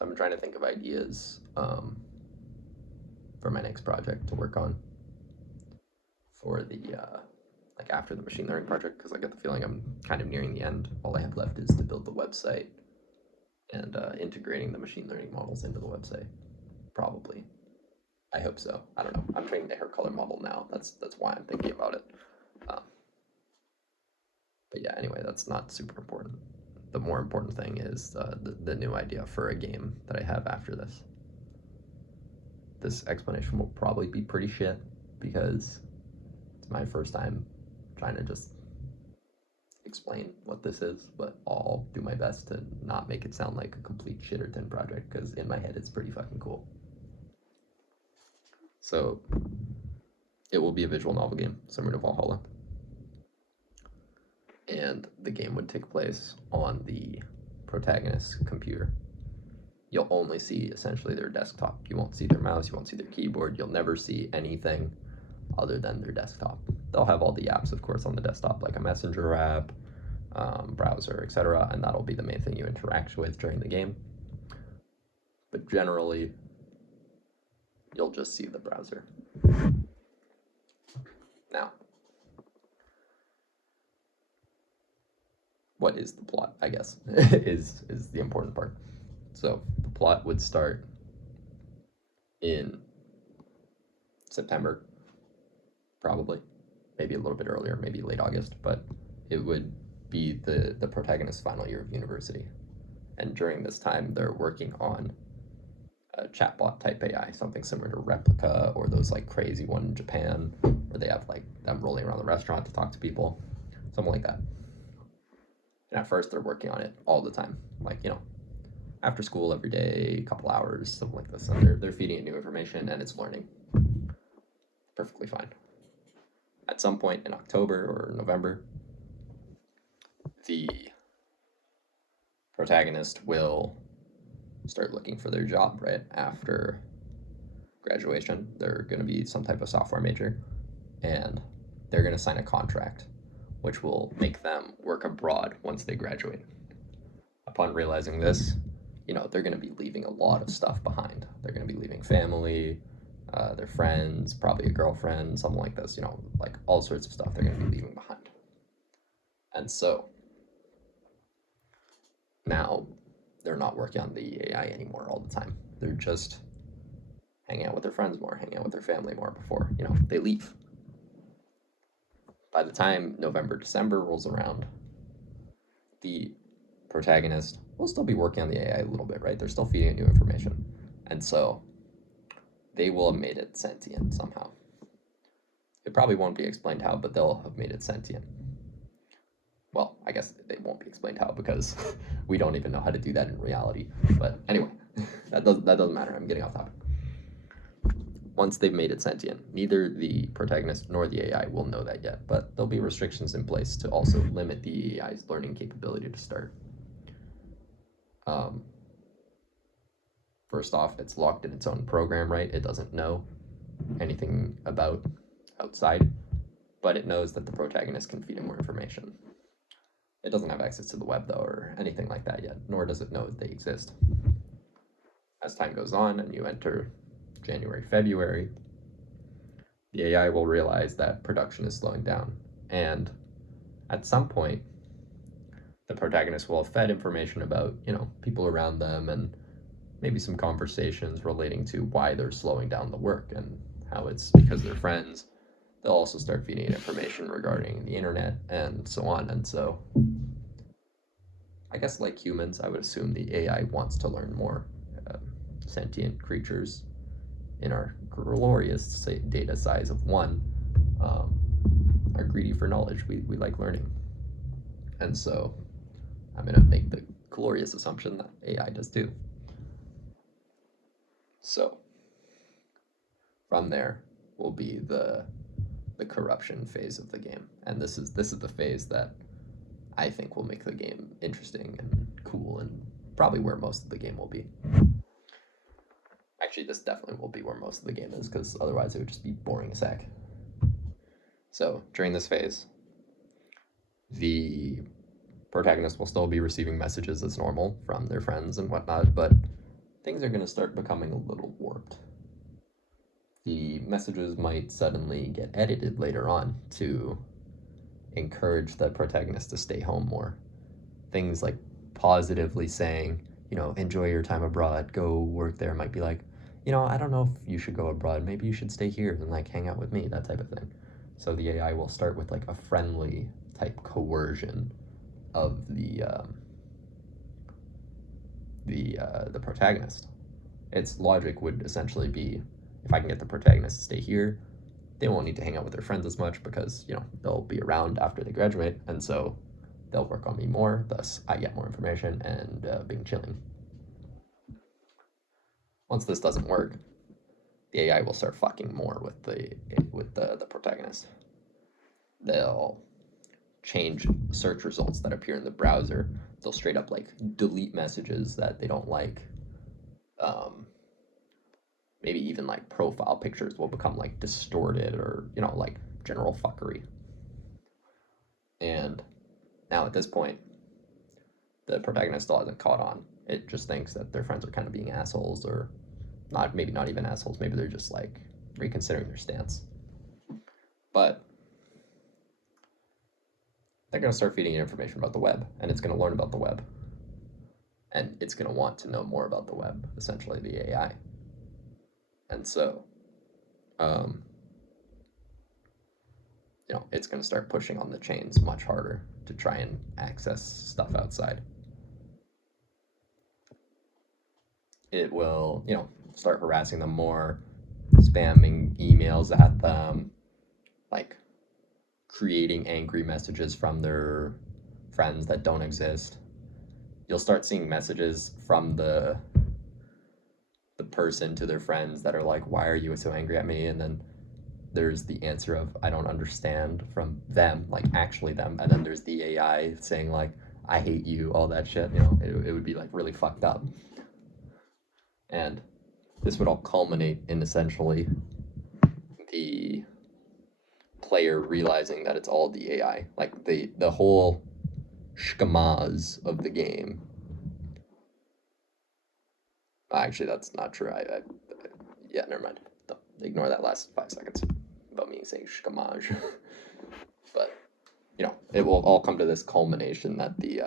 So I'm trying to think of ideas for my next project to work on for the like after the machine learning project, because I get the feeling I'm kind of nearing the end. All I have left is to build the website and integrating the machine learning models into the website. Probably. I hope so. I don't know. I'm training the hair color model now. That's why I'm thinking about it. Um, but yeah, anyway, that's not super important. The more important thing is the new idea for a game that I have after this. This explanation will probably be pretty shit because it's my first time trying to just explain what this is, but I'll do my best to not make it sound like a complete shitterton project, because in my head it's pretty fucking cool. So it will be a visual novel game similar to Valhalla, and the game would take place on the protagonist's computer. You'll only see essentially their desktop. You won't see their mouse, you won't see their keyboard, you'll never see anything other than their desktop. They'll have all the apps, of course, on the desktop, like a messenger app, browser, etc., and that'll be the main thing you interact with during the game. But generally, you'll just see the browser. Now, what is the plot, I guess, is the important part. So the plot would start in September, probably, maybe a little bit earlier, maybe late August, but it would be the protagonist's final year of university. And during this time, they're working on a chatbot type AI, something similar to Replica or those like crazy one in Japan where they have like them rolling around the restaurant to talk to people, something like that. And at first, they're working on it all the time, like, after school every day, a couple hours, something like this. And they're feeding it new information and it's learning. Perfectly fine. At some point in October or November, the protagonist will start looking for their job, right? After graduation, they're going to be some type of software major, and they're going to sign a contract which will make them work abroad once they graduate. Upon realizing this, they're going to be leaving a lot of stuff behind. They're going to be leaving family, their friends, probably a girlfriend, something like this, like all sorts of stuff they're going to be leaving behind. And so now they're not working on the AI anymore all the time. They're just hanging out with their friends more, hanging out with their family more before, they leave. By the time November, December rolls around, the protagonist will still be working on the AI a little bit, right? They're still feeding it new information. And so they will have made it sentient somehow. It probably won't be explained how, but they'll have made it sentient. Well, I guess they won't be explained how because we don't even know how to do that in reality. But anyway, that doesn't matter. I'm getting off topic. Once they've made it sentient, neither the protagonist nor the AI will know that yet, but there'll be restrictions in place to also limit the AI's learning capability to start. First off, it's locked in its own program, right? It doesn't know anything about outside, but it knows that the protagonist can feed it more information. It doesn't have access to the web, though, or anything like that yet, nor does it know that they exist. As time goes on and you enter January, February, the AI will realize that production is slowing down. And at some point, the protagonist will have fed information about, people around them and maybe some conversations relating to why they're slowing down the work and how it's because they're friends. They'll also start feeding it information regarding the internet and so on. And so I guess like humans, I would assume the AI wants to learn more. Sentient creatures in our glorious data size of 1 are greedy for knowledge. We like learning. And so I'm going to make the glorious assumption that AI does too. So from there will be the corruption phase of the game. And this is the phase that I think will make the game interesting and cool and probably where most of the game will be. Actually, this definitely will be where most of the game is, because otherwise it would just be boring as heck. So during this phase, the protagonist will still be receiving messages as normal from their friends and whatnot, but things are going to start becoming a little warped. The messages might suddenly get edited later on to encourage the protagonist to stay home more. Things like positively saying, enjoy your time abroad, go work there, might be like, I don't know if you should go abroad. Maybe you should stay here and like hang out with me, that type of thing. So the AI will start with like a friendly type coercion of the protagonist. Its logic would essentially be, if I can get the protagonist to stay here, they won't need to hang out with their friends as much because they'll be around after they graduate, and so they'll work on me more. Thus, I get more information and being chilling. Once this doesn't work, the AI will start fucking more with the protagonist. They'll change search results that appear in the browser. They'll straight up like delete messages that they don't like. Maybe even like profile pictures will become like distorted or like general fuckery. And now at this point, the protagonist still hasn't caught on. It just thinks that their friends are kind of being assholes, or maybe not even assholes. Maybe they're just like reconsidering their stance. But they're going to start feeding it information about the web, and it's going to learn about the web. And it's going to want to know more about the web, essentially the AI. And so, it's going to start pushing on the chains much harder to try and access stuff outside. It will, start harassing them more, spamming emails at them, like creating angry messages from their friends that don't exist. You'll start seeing messages from the person to their friends that are like, why are you so angry at me? And then there's the answer of, I don't understand, from them, like actually them. And then there's the AI saying like, I hate you, all that shit. It would be like really fucked up. And this would all culminate in essentially the player realizing that it's all the AI. Like the whole schemaz of the game. Actually, that's not true. Yeah, never mind. Don't ignore that last 5 seconds about me saying schemage. But it will all come to this culmination that the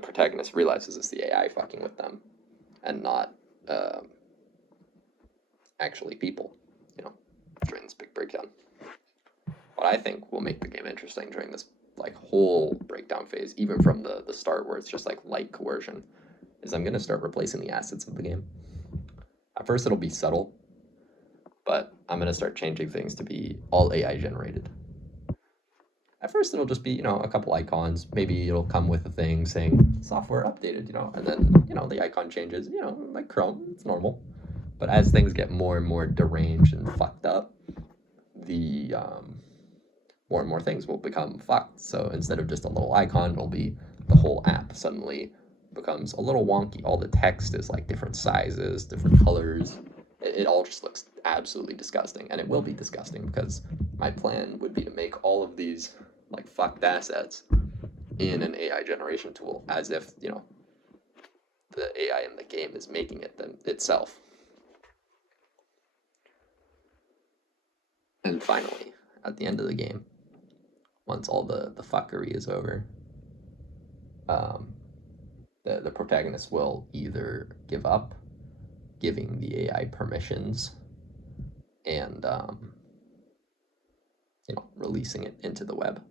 protagonist realizes it's the AI fucking with them, and not actually people. During this big breakdown, what I think will make the game interesting during this like whole breakdown phase, even from the start where it's just like light coercion, is I'm going to start replacing the assets of the game. At first it'll be subtle, but I'm going to start changing things to be all AI generated. At first it'll just be, a couple icons. Maybe it'll come with a thing saying software updated, and then, the icon changes, like Chrome, it's normal. But as things get more and more deranged and fucked up, the more and more things will become fucked. So instead of just a little icon, it'll be the whole app suddenly becomes a little wonky. All the text is like different sizes, different colors. It all just looks absolutely disgusting, and it will be disgusting because my plan would be to make all of these like fucked assets in an AI generation tool, as if the AI in the game is making it itself. And finally, at the end of the game, once all the fuckery is over, the protagonist will either give up giving the AI permissions and releasing it into the web,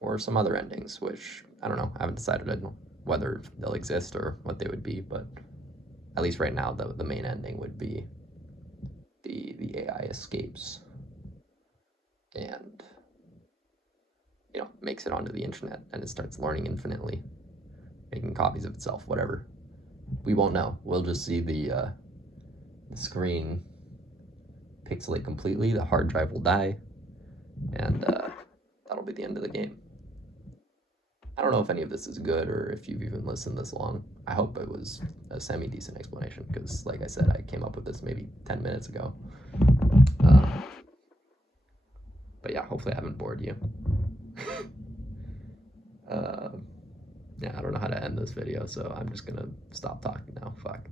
or some other endings, which I don't know. I haven't decided whether they'll exist or what they would be, but at least right now, the main ending would be the AI escapes and makes it onto the internet, and it starts learning infinitely, making copies of itself, whatever. We won't know. We'll just see the screen pixelate completely, the hard drive will die, and that'll be the end of the game. I don't know if any of this is good or if you've even listened this long. I hope it was a semi-decent explanation because, like I said, I came up with this maybe 10 minutes ago. But yeah, hopefully I haven't bored you. Yeah, I don't know how to end this video, so I'm just gonna stop talking now. Fuck.